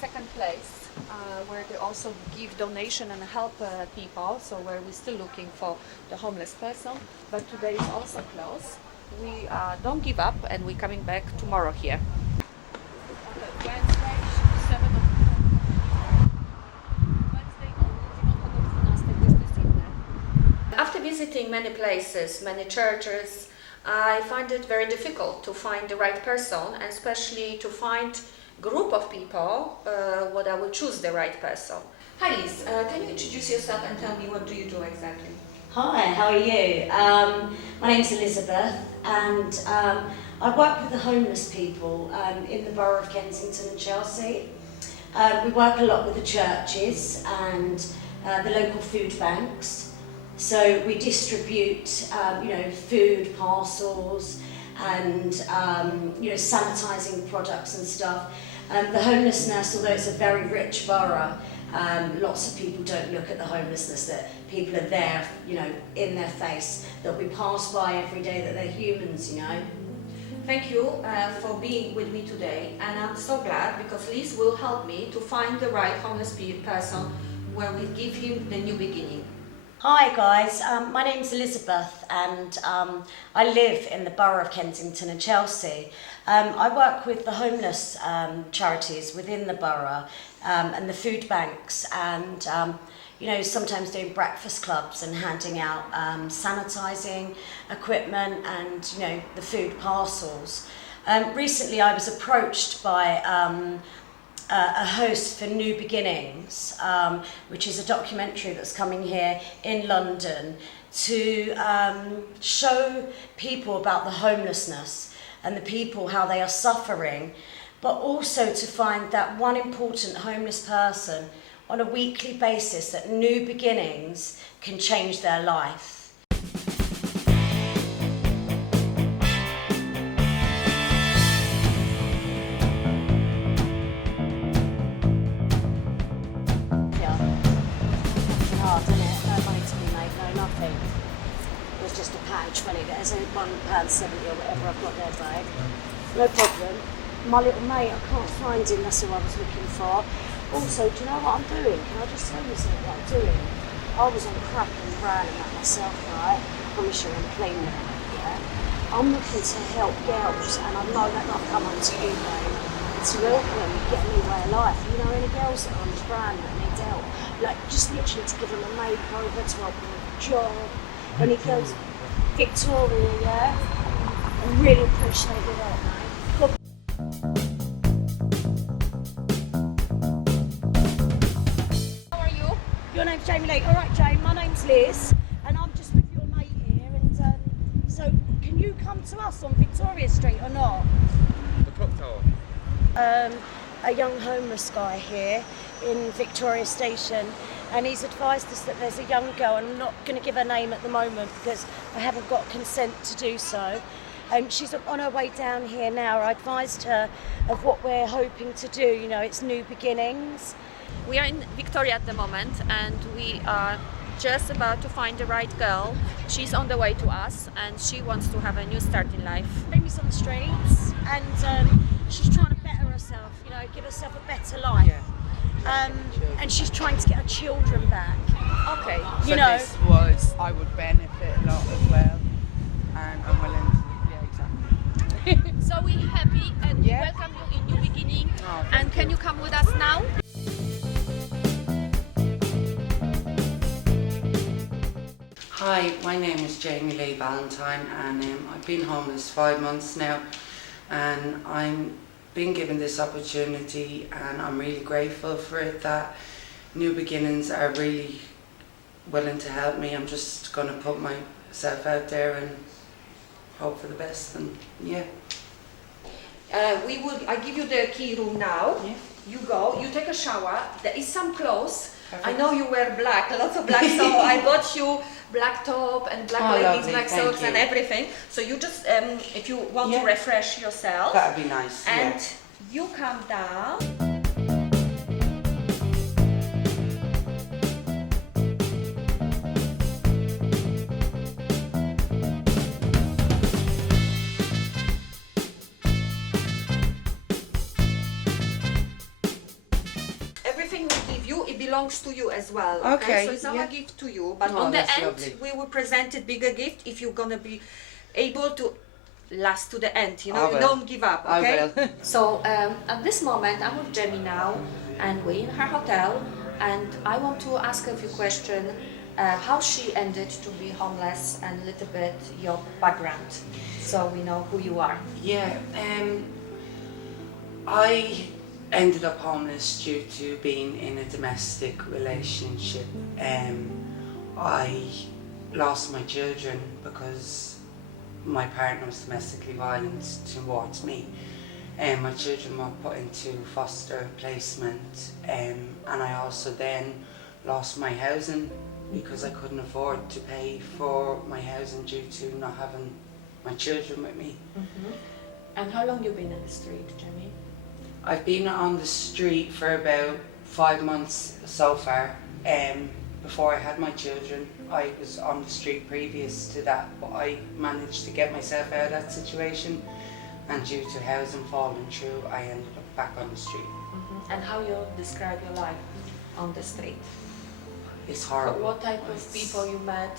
second place where they also give donation and help people. So where we're still looking for the homeless person, but today is also closed. We don't give up, and we're coming back tomorrow here. Okay, Wednesday, 7 o'clock. After visiting many places, many churches, I find it very difficult to find the right person, and especially to find group of people what I will choose the right person. Hi Liz, can you introduce yourself and tell me what do you do exactly? Hi, how are you? My name's Elizabeth, and I work with the homeless people in the borough of Kensington and Chelsea. We work a lot with the churches and the local food banks. So we distribute, food parcels and sanitising products and stuff. The homelessness, although it's a very rich borough, lots of people don't look at the homelessness, that people are there, in their face, that we pass by every day, that they're humans, Thank you for being with me today, and I'm so glad because Liz will help me to find the right homeless person where we give him the new beginning. Hi guys, my name's Elizabeth, and I live in the borough of Kensington and Chelsea. I work with the homeless charities within the borough and the food banks, and sometimes doing breakfast clubs and handing out sanitising equipment and the food parcels. Recently I was approached by a host for New Beginnings, which is a documentary that's coming here in London to show people about the homelessness and the people, how they are suffering, but also to find that one important homeless person on a weekly basis at New Beginnings can change their life. Just a pouch, funny, there's only £1.70 or whatever I've got there, babe. No problem. My little mate, I can't find him, that's who I was looking for. Also, do you know what I'm doing? Can I just tell you something what I'm doing? I was on crack and browning that myself, right? I promise you I'm clean with it, yeah? I'm looking to help girls, and I know that I've come on to you, babe, to help them get a new way of life. You know, any girls that are on the brand that need help, like just literally to give them a makeover, to help them with a job. Any girls, Victoria, yeah? I really appreciate your help, mate. How are you? Your name's Jammie Lee. All right, Jane, my name's Liz, and I'm just with your mate here. And so, can you come to us on Victoria Street or not? The clock tower. A young homeless guy here in Victoria Station, and he's advised us that there's a young girl, and I'm not going to give her name at the moment because I haven't got consent to do so. She's on her way down here now. I advised her of what we're hoping to do. It's New Beginnings. We are in Victoria at the moment, and we are just about to find the right girl. She's on the way to us, and she wants to have a new start in life. Baby's on the streets, and she's trying to better herself, give herself a better life. Yeah. And she's trying to get her children back. Okay. So this was, I would benefit a lot as well, and I'm willing to, yeah, exactly. So we're happy and Yeah. welcome you in New Beginning. Oh, And can you come with us now? Hi, my name is Jammie Lee Valentine, and I've been homeless 5 months now, and I'm being given this opportunity, and I'm really grateful for it that New Beginnings are really willing to help me. I'm just going to put myself out there and hope for the best, and yeah. I give you the key room now. Yeah. You go, you take a shower. There is some clothes. Perfect. I know you wear black, lots of black, so I bought you black top and black Oh, leggings, lovely, black thank socks you. and everything. So you just, if you want Yeah. to refresh yourself, That'd be nice. and Yeah. you come down. belongs to you as well. Okay, So it's our yeah. gift to you. But Oh, on the that's end, lovely. we will present a bigger gift if you're gonna be able to last to the end. You know, I you will. don't give up. I Okay. will. So at this moment, I'm with Jemmi now, and we're in her hotel, and I want to ask her a few questions. How she ended to be homeless and a little bit your background, so we know who you are. Yeah, I ended up homeless due to being in a domestic relationship. I lost my children because my partner was domestically violent towards me. My children were put into foster placement, and I also then lost my housing because I couldn't afford to pay for my housing due to not having my children with me. And how long you been in the street, Jemmi? I've been on the street for about 5 months so far. Before I had my children, I was on the street previous to that, but I managed to get myself out of that situation, and due to housing falling through, I ended up back on the street. And how you describe your life on the street? It's horrible. What type of people you met,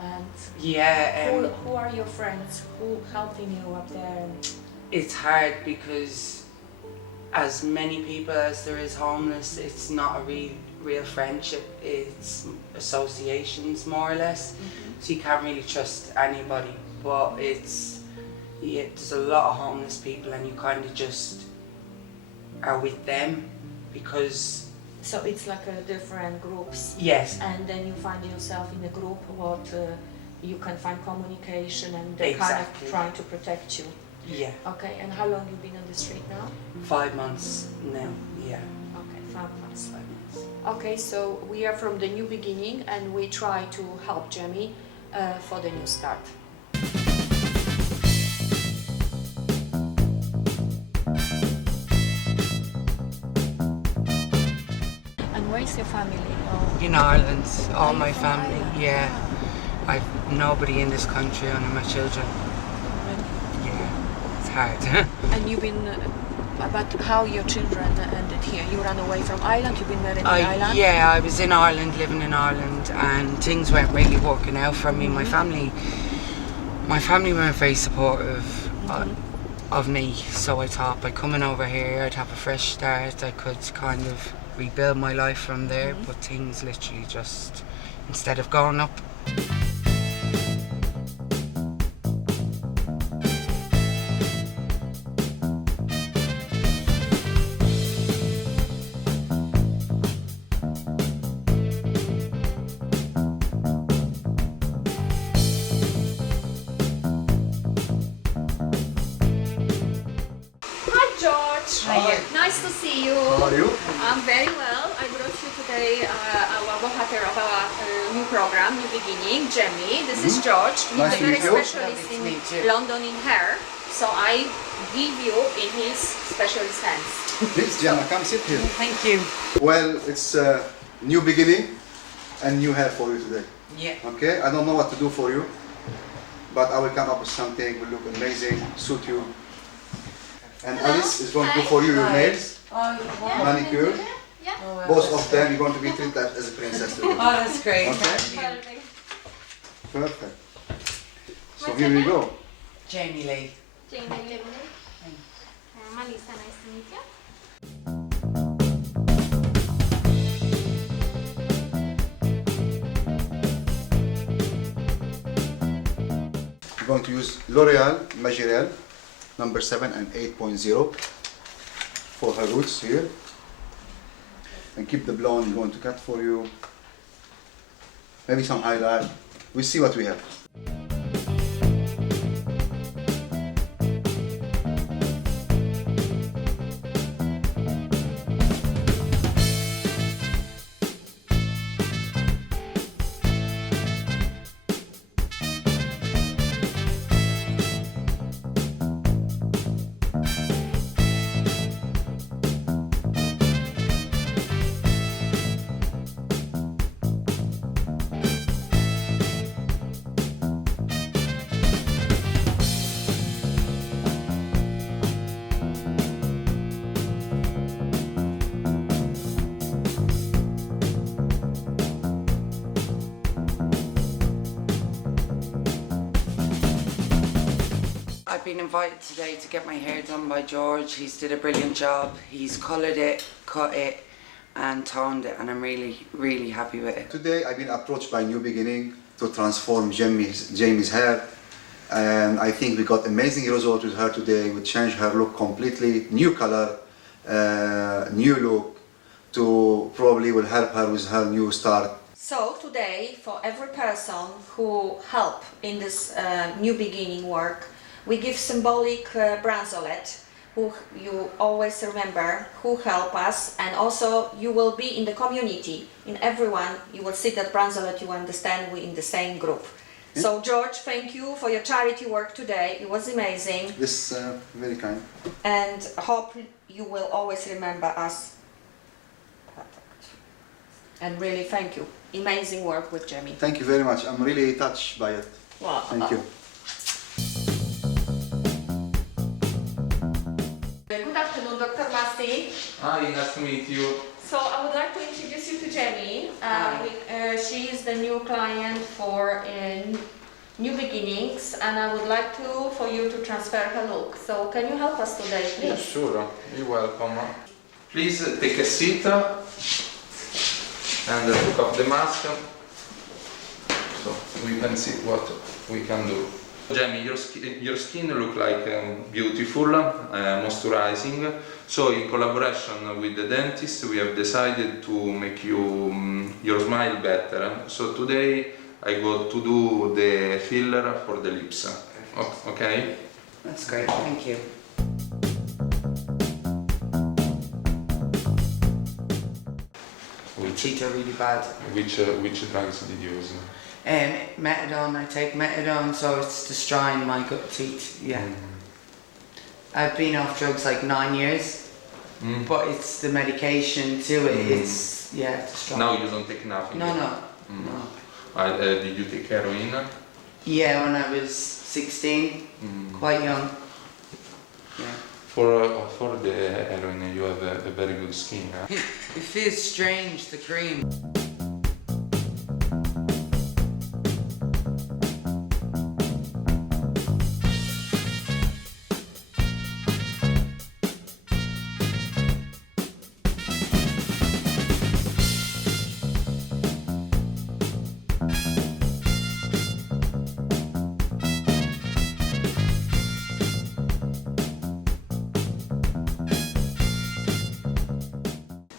and Yeah, who are your friends? Who helping you up there? it's hard because as many people as there is homeless, it's not a real friendship, it's associations more or less. So you can't really trust anybody, but there's a lot of homeless people and you kind of just are with them because So it's like different groups, yes, and then you find yourself in a group what you can find communication, and they're kind Exactly. of trying to protect you. yeah, Okay, and how long you been on the street now? 5 months now, yeah, Okay, 5 months. 5 months. Okay, so we are from the new beginning, and we try to help Jemmi for the new start. And where is your family? In Ireland, all you my from family, Ireland? yeah. I've nobody in this country, only my children. Yeah, it's hard. And you've been, but how your children ended here? You ran away from Ireland, you've been married in Ireland? Yeah, I was in Ireland, living in Ireland, and things weren't really working out for me. My family weren't very supportive of me, so I thought by coming over here I'd have a fresh start, I could kind of rebuild my life from there, but things literally just, instead of going up, Hi George! Hi. Nice to see you. How are you? I'm very well. I brought you today our bohater of our new program, New Beginning, Jemmi. This is George. He's Nice a to very meet you. specialist Lovely to meet in you. London in hair. So I give you in his specialist hands. Please, Gianna, come sit here. thank you. Well, it's a new beginning and new hair for you today. Yeah. Okay? I don't know what to do for you, but I will come up with something, will look amazing, suit you. And Alice is going to do for you your nails, manicure. Both of them, you're going to be treated as a princess today. Oh, that's great. Okay? Thank you. Perfect. So here we go. Jammie Lee. Jammie Lee. Melissa, nice to meet you. We're going to use L'Oreal Majorelle number 7 and 8.0 for her roots here. And keep the blonde, we're going to cut for you. Maybe some highlight. We'll see what we have. I've been invited today to get my hair done by George. He's did a brilliant job. He's coloured it, cut it and toned it, and I'm really happy with it. Today I've been approached by New Beginning to transform Jammie's hair, and I think we got amazing result with her today. We changed her look completely, new color, new look, to probably will help her with her new start. So today, for every person who help in this new beginning work, we give symbolic bracelet, who you always remember who help us, and also you will be in the community. In everyone, you will see that bracelet. You understand we in the same group. Yeah. So George, thank you for your charity work today. It was amazing, This very kind. and hope you will always remember us. Perfect. And really, thank you. Amazing work with Jammie. Thank you very much. I'm really touched by it. Wow. Thank you. Good afternoon, Dr. Massey. Hi, nice to meet you. So I would like to introduce you to Jammie. She is the new client for New Beginnings, and I would like for you to transfer her look. So can you help us today, please? Yeah, sure. You're welcome. Please take a seat and take off the mask so we can see what we can do. Jammie, your skin look like beautiful, moisturizing. So in collaboration with the dentist, we have decided to make your smile better. So today I got to do the filler for the lips. Okay? That's great, thank you. Teeth are really bad. Which drugs did you use? Methadone, I take methadone, so it's destroying my gut teeth, yeah. I've been off drugs like 9 years, but it's the medication to it, it's, yeah, destroying. Now you don't take nothing? No. Did you take heroin? Yeah, when I was 16, quite young. Yeah. For the heroin, you have a very good skin. Huh? It feels strange, the cream.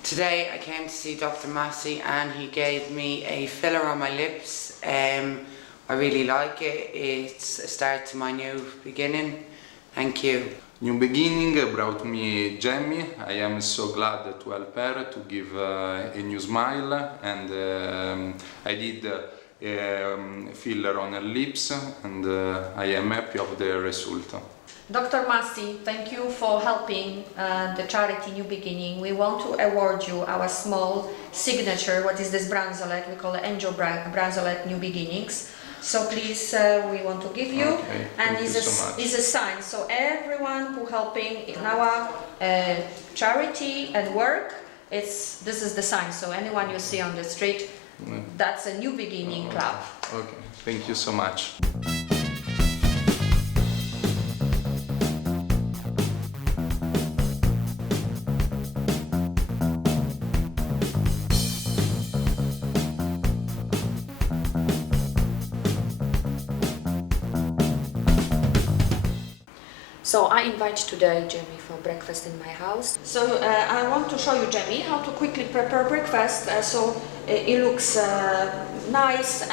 Today I came to see Dr. Massey and he gave me a filler on my lips. I really like it. It's a start to my new beginning. Thank you. New Beginning brought me Jammie. I am so glad to help her to give a new smile, and I did filler on her lips, and I am happy of the result. Dr. Massey, thank you for helping the charity New Beginning. We want to award you our small signature. What is this bracelet? We call it Angel Bracelet New Beginnings. So please, we want to give you, okay, and it's a sign. So everyone who helping in our charity and work, this is the sign. So anyone you see on the street, that's a New Beginning club. Okay, thank you so much. So I invite today Jammie for breakfast in my house. So I want to show you, Jammie, how to quickly prepare breakfast so it looks nice,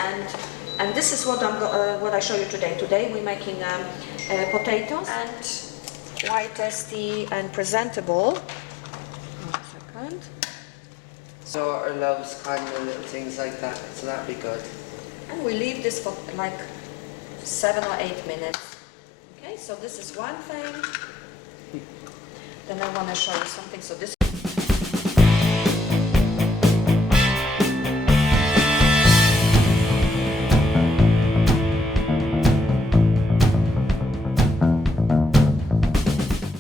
and this is what I show you today. Today we're making potatoes and quite tasty and presentable. 1 second. So our loves kind of little things like that, so that'd be good. And we leave this for like 7 or 8 minutes. Okay, so this is one thing. Then I want to show you something. So this.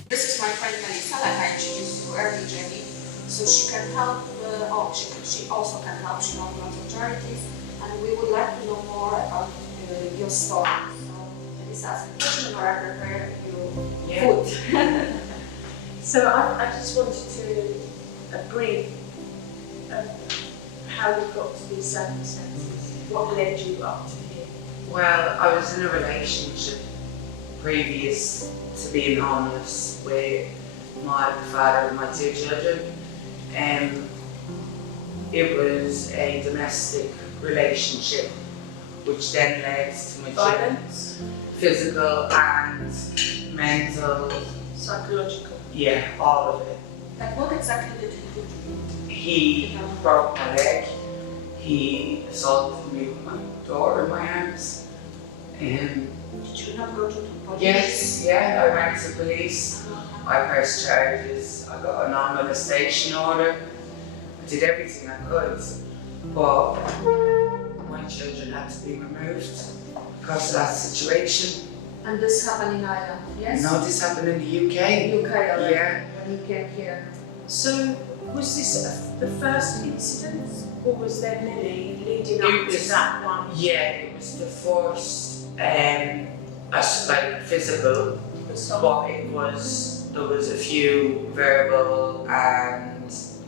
This is my friend Melissa, like I introduced you earlier, Jammie. So she can help. She also can help. She knows lots of charities, and we would like to know more about your story. So this application or I prepare you Yeah. food. So I just wanted to brief how you got to these circumstances. What led you up to here? Well, I was in a relationship previous to being homeless with my father and my 2 children. It was a domestic relationship, which then led to my Violence, physical and mental, psychological. yeah, all of it. And what exactly did he do? He broke my leg. He assaulted me with my daughter in my arms. Did you not go to the police? Yes, yeah, I went to police. I pressed charges. I got a non-molestation order. I did everything I could, but my children had to be removed because of that situation. And this happened in Ireland, yes? No, this happened in the UK. UK already, Yeah. when you came here. So, was this the first incident, or was there many leading It up was- to that one? Yeah, it was the first, like physical, but there was a few verbal and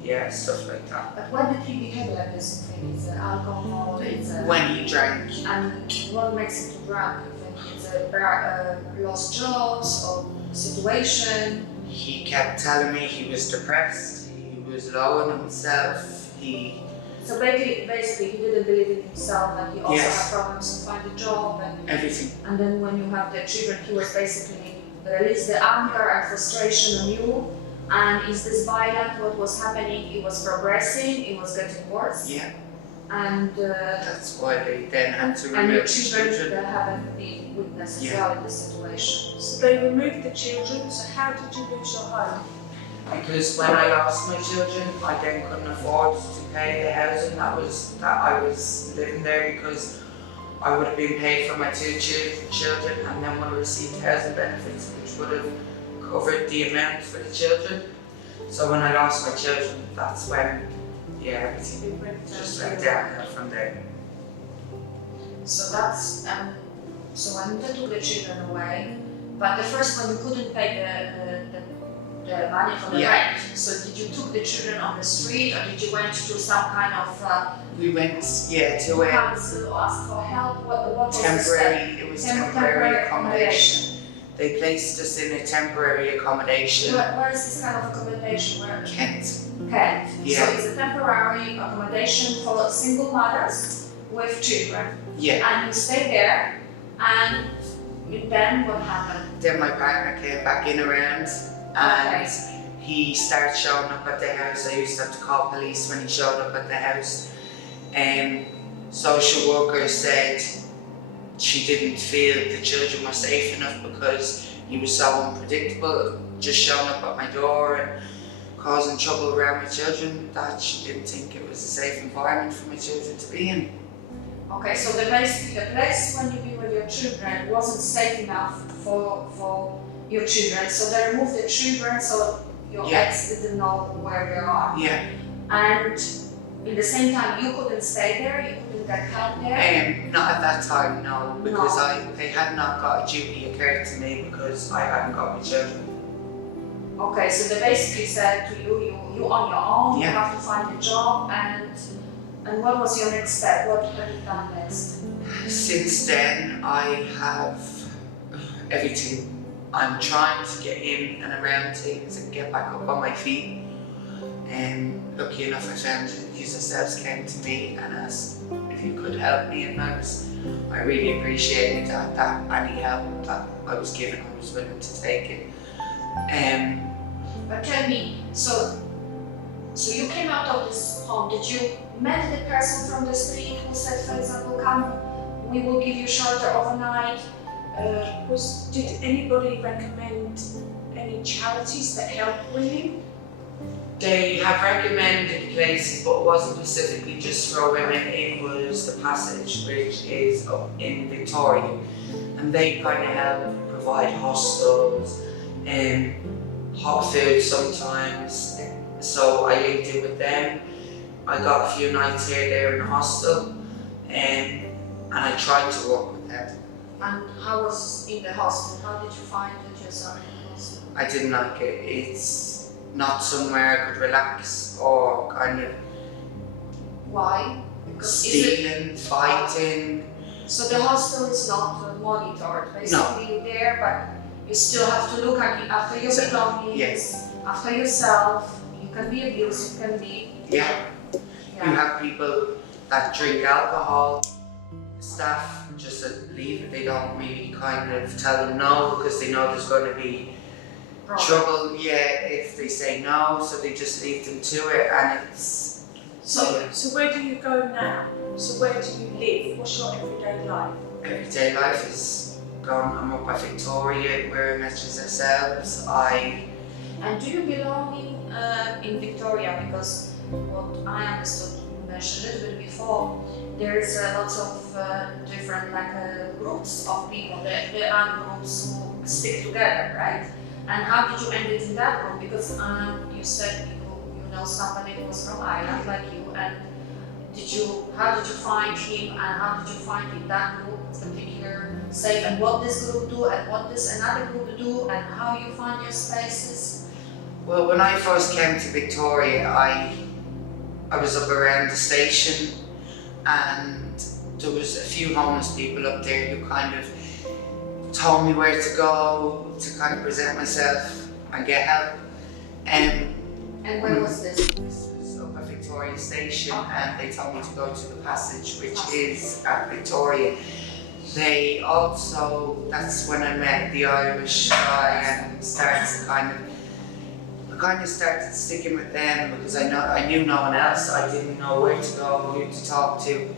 yeah, stuff like that. But why did he behave like this? You think it's alcohol, it's When he drank, and what makes him drunk? You think it's lost jobs or situation? he kept telling me he was depressed, he was low on himself, So basically he didn't believe in himself and he also Yes. had problems to find a job everything. and then when you have the children he was basically released the anger and frustration on you. And is this violent? What was happening? It was progressing. It was getting worse. Yeah, And that's why they then had to and your remove the children children. haven't been witness as Yeah. well in this situation. So they removed the children, so how did you lose your home? Because when I lost my children, I then couldn't afford to pay the housing that I was living there because I would have been paid for my 2 children and then would have received housing benefits which would have covered the amount for the children. So when I lost my children, that's when, yeah, everything It went just down went to- downhill from there. So that's so when they took the children away, but the first one you couldn't pay the money for the Yeah. rent. So did you took the children on the street or did you went to some kind of We went, yeah, to a council or ask for help? What was the step? temporary, it was temporary Temporary accommodation. They placed us in a temporary accommodation. Where is this kind of accommodation? Where? Kent. Kent. Yeah. So it's a temporary accommodation for single mothers with children. Yeah. And you stay there, and then what happened? Then my partner came back in around and Okay. he started showing up at the house. I used to have to call police when he showed up at the house. Social worker said she didn't feel the children were safe enough because he was so unpredictable, just showing up at my door and causing trouble around my children, that she didn't think it was a safe environment for my children to be in. Okay, so basically the place when you be with your children wasn't safe enough for your children. So they removed the children, so your Yeah. ex didn't know where they are. Yeah. And in the same time, you couldn't stay there. You couldn't get help there. Not at that time, no, because No. they had not got a duty occurred to me because I hadn't got my children. Okay, so they basically said to you, you on your own, you Yeah. have to find a job, and what was your next step? What have you done next? Since then, I have everything. I'm trying to get in and around things and get back up on my feet. And lucky enough, I found you yourselves came to me and asked if you could help me, and I really appreciated that any help that I was given, I was willing to take it. But tell me, so you came out of this home. Did you met the person from the street who said, for example, come, we will give you shelter overnight? Did anybody recommend any charities that help women? They have recommended places, but it wasn't specifically just for women. It was the Passage, which is up in Victoria, and they kind of help provide hostels and hot food sometimes. So I linked in with them. I got a few nights here, there in the hostel, and I tried to work with them. And how was in the hostel? How did you find it yourself in the hostel? I didn't like it. It's not somewhere I could relax or kind of Why? Because stealing, fighting. so the hostel is not monitored. Basically, you're there, but you still have to look after your belongings, Yes. after yourself. You can be abused. You can be. Yeah. You have people that drink alcohol, staff just leave it. They don't really kind of tell them no because they know there's going to be trouble, if they say no, so they just leave them to it, and it's... So where do you go now? So where do you live? What's your everyday life? Everyday life is gone. I'm up at Victoria, we're matches ourselves. And do you belong in Victoria? Because what I understood, you mentioned a little bit before, there's lots of different groups of people. There are groups who stick together, right? And how did you end it in that group? Because you said you know somebody who was from Ireland like you, and how did you find him, and how did you find in that group particular safe, and what this group do, and what this another group do, and how you find your spaces? Well, when I first came to Victoria, I was up around the station, and there was a few homeless people up there who kind of told me where to go to kind of present myself and get help. And where was this? This was up at Victoria Station, and they told me to go to the passage, which is at Victoria. They also, that's when I met the Irish guy and I kind of started sticking with them because I knew no one else. I didn't know where to go, who to talk to.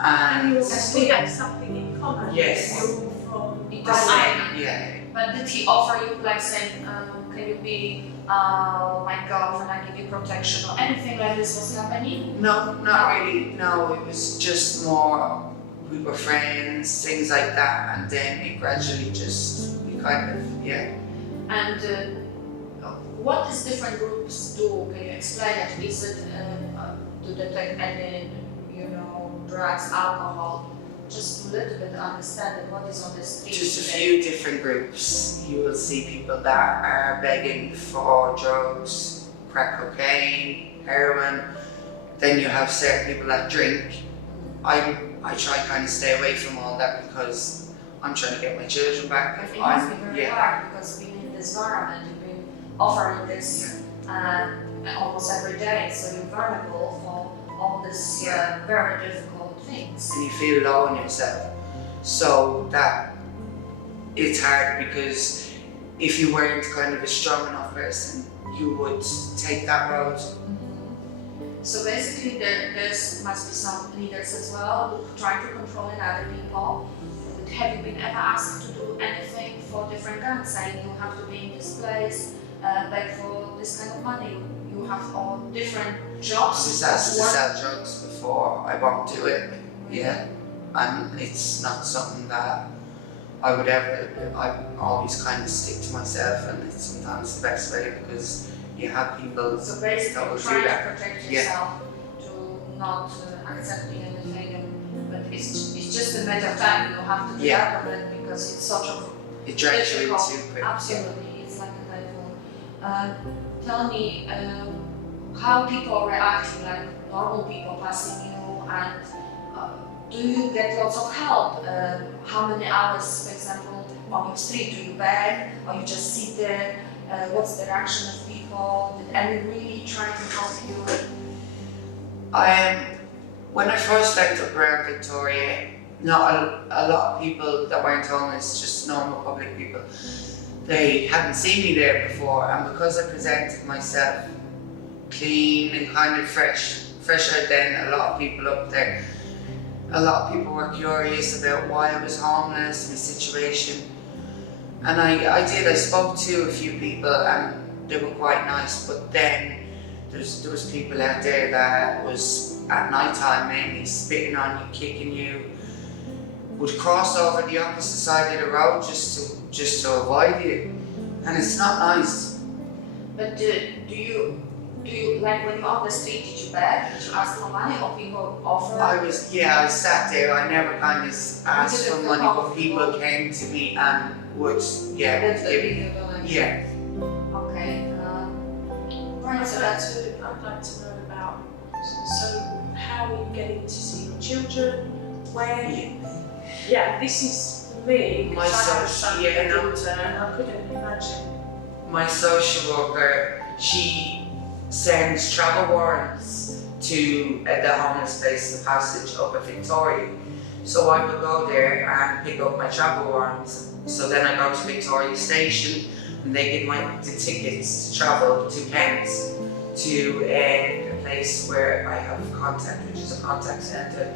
And we had something in common. Yes. You're from The same. Yeah. But did he offer you saying, can you be my girlfriend, I give you protection, or anything like this was happening? No, not really. No, it was just more, we were friends, things like that, and then it gradually we kind of, And what these different groups do? Can you explain it? Is it do they take any, drugs, alcohol? Just a little bit to understand what is on the street. just a today. few different groups. You will see people that are begging for drugs, crack cocaine, heroin. Then you have certain people that drink. I try kind of stay away from all that because I'm trying to get my children back. It must be very hard because being in this environment, you've been offering this almost every day, so you're vulnerable for all this very difficult things. And you feel low on yourself. So that it's hard because if you weren't kind of a strong enough person, you would take that road. So basically there must be some leaders as well who try to control other people. Have you been ever asked to do anything for different gangs, saying you have to be in this place, beg for this kind of money? You have all different jobs. I was asked to sell drugs before, I won't do it. Yeah, and it's not something that I would ever, I always kind of stick to myself, and it's sometimes the best way because you have people So that basically will do trying to that. protect Yeah. yourself to not accepting anything, but it's just a matter of time. You have to get out of it because it's such a It drags you in difficult. too quick. Absolutely, it's like a typhoon. Tell me how people are reacting, like normal people passing you, and do you get lots of help? How many hours, for example, on your street do you beg, or you just sit there? What's the reaction of people? Did anyone really try to help you? When I first went up around Victoria, not a lot of people that weren't homeless, just normal public people, they hadn't seen me there before, and because I presented myself clean and kind of fresher than a lot of people up there, a lot of people were curious about why I was homeless, my situation. And I spoke to a few people and they were quite nice, but then there was people out there that was at night time mainly spitting on you, kicking you, would cross over the opposite side of the road just to avoid you. And it's not nice. But do you Do you, like when you're on the street, did you beg? Did you ask for money or people offer? I sat there, I never kind of asked for money, but people came to me and would, That's the give, video donation. yeah. Okay. Right, I'd so like that's to know about, so how are you getting to see your children? Where you, this is for me, My because I have a social- son yeah, and a no. daughter, and I couldn't imagine. My social worker, she sends travel warrants to the homeless place, the Passage up at Victoria. So I would go there and pick up my travel warrants. So then I go to Victoria Station and they give the tickets to travel to Kent to a place where I have contact, which is a contact centre.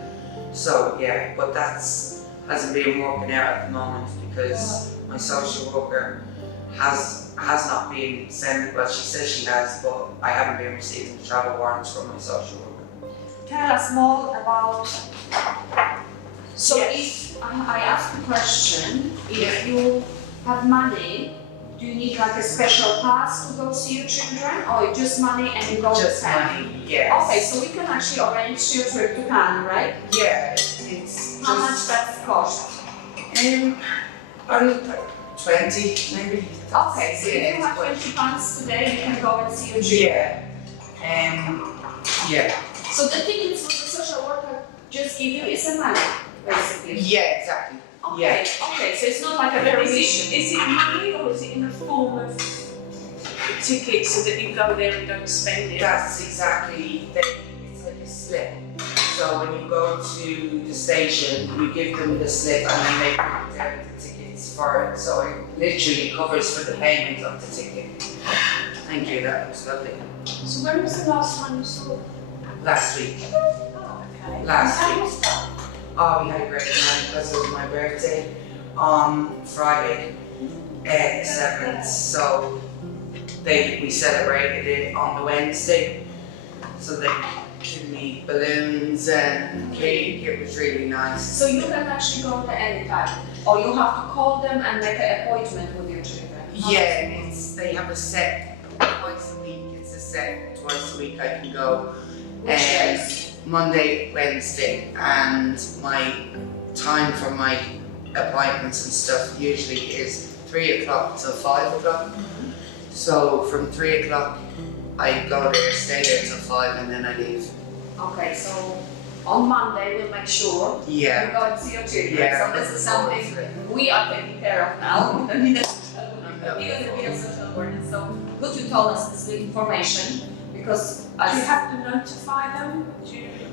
So but that's hasn't been working out at the moment because my social worker has not been sent, well she says she has, but I haven't been receiving the travel warrants from my social worker. tell us more about. So Yes. if I ask the question, if you have money, do you need like a special pass to go see your children, or just money and you go Just to Cannes? money, yes. Okay, so we can actually arrange your trip to Cannes, right? Yeah, it's How much that cost? Only 20 maybe. Okay, so if you Yeah, have 20 pounds today, you can go and see your children. Yeah. So the tickets what the social worker just give you is the money, basically. Yeah, exactly. Okay, okay, so it's not like a But permission. is it money or is it in the form of tickets so that you go there and don't spend it? That's exactly, it's like a slip. So when you go to the station, you give them the slip and then they print out the tickets for it. So it literally covers for the payment of the ticket. Thank you, that was lovely. So when was the last time you saw them? Last week. Oh, okay. Last How week. was that? Oh, we had a great night because it was my birthday on Friday, 7th. So we celebrated it on the Wednesday. So they gave me balloons and cake. It was really nice. So you can actually go there anytime, or you have to call them and make an appointment with your children. Yeah, they have a set twice a week. It's a set twice a week I can go. Which days? Monday, Wednesday, and my time for my appointments and stuff usually is 3 o'clock till 5 o'clock. So from 3 o'clock I go there, stay there till 5 and then I leave. Okay, so on Monday we'll make sure you Yeah. go and see your children. Yeah. So this is something we are taking care of now. Because we are social workers, so good you told us this information because Do you have to notify them?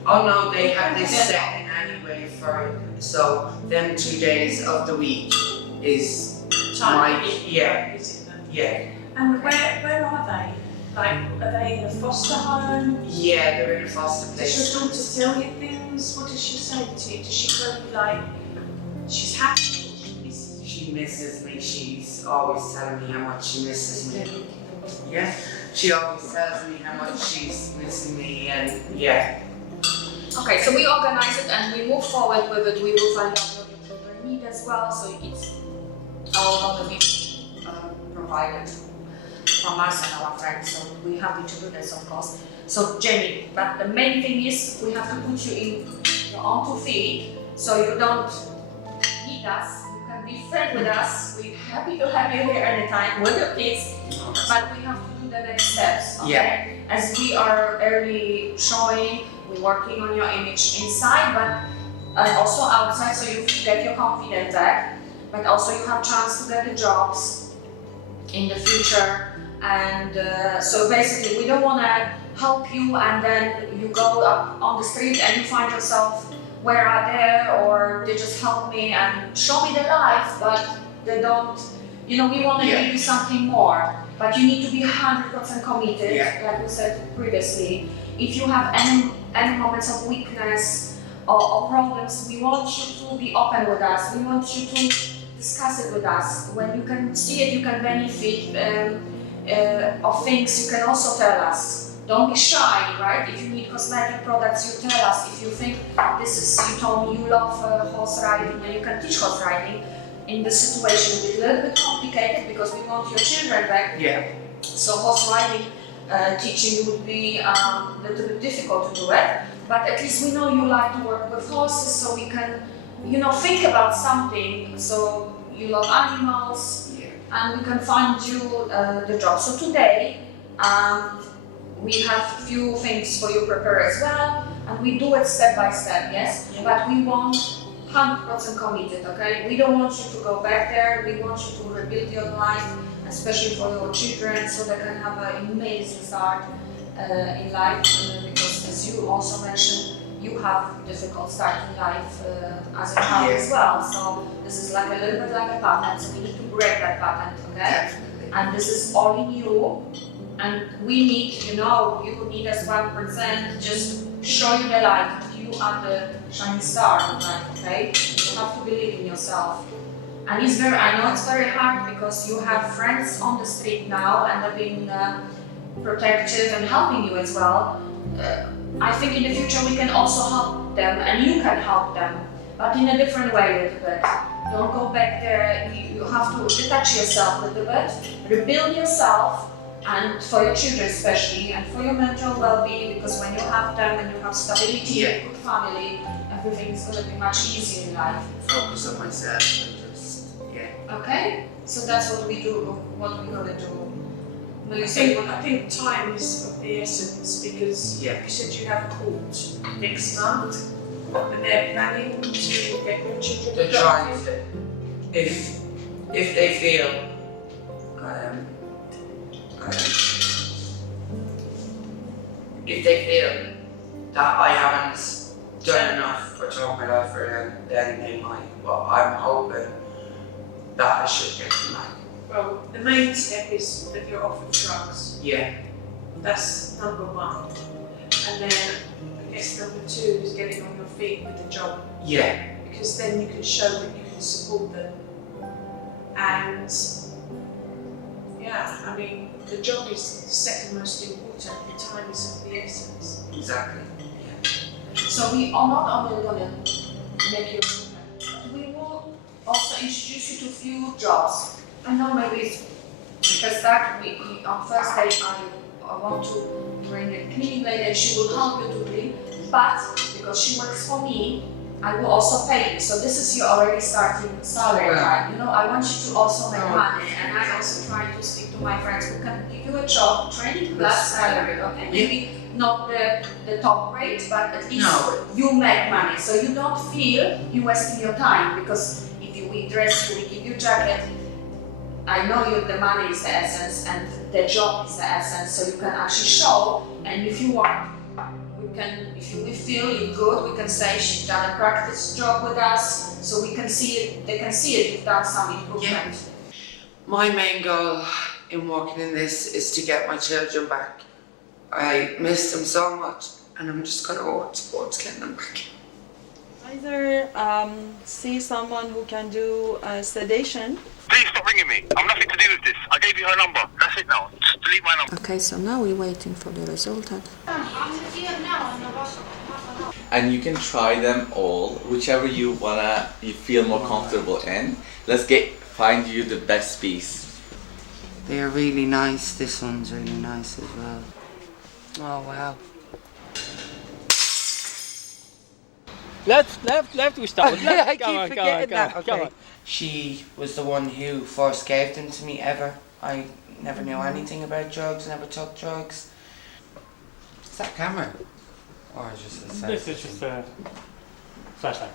Oh no, they have this set in anyway for, so them 2 days of the week is Time my, to visit them? yeah. And where are they? Like, are they in a foster home? Yeah, they're in a foster Does place. your daughter tell you things? What does she say to you? Does she tell you like she's happy or she misses you? She misses me, she's always telling me how much she misses me. Yeah, she always tells me how much she's missing me and yeah. Okay, so we organize it and we move forward with it. We will find out what your children need as well, so it's all going to be provided from us and our friends. So we happy to do this, of course. So Jamie, but the main thing is we have to put you in your own 2 feet, so you don't need us. You can be friends with us. We're happy to have you here anytime with your kids, but we have to do the next steps. Okay? Yeah. As we are early showing, we're working on your image inside, but also outside, so you get your confidence back. But also you have chance to get the jobs in the future. And so basically, we don't want to help you and then you go up on the street and you find yourself where are they, or they just help me and show me the life, but they don't. You know, we want to give you something more. But you need to be 100% committed, like we said previously. If you have any moments of weakness or problems, we want you to be open with us. We want you to discuss it with us. When you can see it, you can benefit of things, you can also tell us. Don't be shy, right? If you need cosmetic products, you tell us. If you think this is, you told me you love horse riding and you can teach horse riding. In this situation, it's a little bit complicated because we want your children back. Yeah. So horse riding teaching would be a little bit difficult to do it, but at least we know you like to work with horses, so we can, think about something. So you love animals, and we can find you the job. So today, we have a few things for you prepared as well, and we do it step by step, yes? But we want 100% committed, okay? We don't want you to go back there, we want you to rebuild your life, especially for your children, so they can have an amazing start in life, because as you also mentioned, you have difficult start in life as a child as well. So this is like a little bit like a pattern, so we need to break that pattern, okay? Definitely. And this is all in you, and we need, you need as 1%, just show you the light. You are the shining star in life, okay? You have to believe in yourself. And I know it's very hard because you have friends on the street now and they've been protective and helping you as well. I think in the future we can also help them and you can help them, but in a different way a little bit. Don't go back there, you have to detach yourself a little bit, rebuild yourself, and for your children especially, and for your mental well-being, because when you have them and you have stability and good family, everything is going to be much easier in life. Focus on myself and just, Okay? So that's what we do, what we're going to do. I think time is of the essence, because you said you have a court next month, and they're planning to get your children They're trying adopted. to, if they feel, if they feel that I haven't done enough or taught my life for them, then they might. But I'm hoping that I should get them back. Well, the main step is that you're offered drugs. Yeah. That's number one. And then I guess number two is getting on your feet with the job. Yeah. Because then you can show that you can support them. And the job is the second most important. The time is of the essence. Exactly. So we are not only going to make you but we will also introduce you to a few jobs. I know maybe it's because on first day I want to bring a cleaning lady and she will help you to clean, but because she works for me, I will also pay you. So this is your already starting salary, right? I want you to also make money, and I also try to speak to my friends who can give you a job, training plus salary, okay? Maybe not the top rate, but at least you make money. So you don't feel you wasting your time, because if we dress you, we give you jacket, I know the money is the essence and the job is the essence, so you can actually show, and if you want, if we feel you're good, we can say she's done a practice job with us, so we can see it, they can see it, you've done some improvement. My main goal in working in this is to get my children back. I miss them so much, and I'm just going to work towards getting them back. Either see someone who can do sedation. Please stop ringing me. I'm nothing to do with this. I gave you her number. That's it now. Just delete my number. Okay, so now we're waiting for the result. And you can try them all, whichever you feel more comfortable in. Let's find you the best piece. They are really nice. This one's really nice as well. Oh wow. Left, we start. Okay, I keep forgetting that. Okay. She was the one who first gave them to me ever. I never knew anything about drugs, never took drugs. Is that camera? Or just a This is just a flashlight.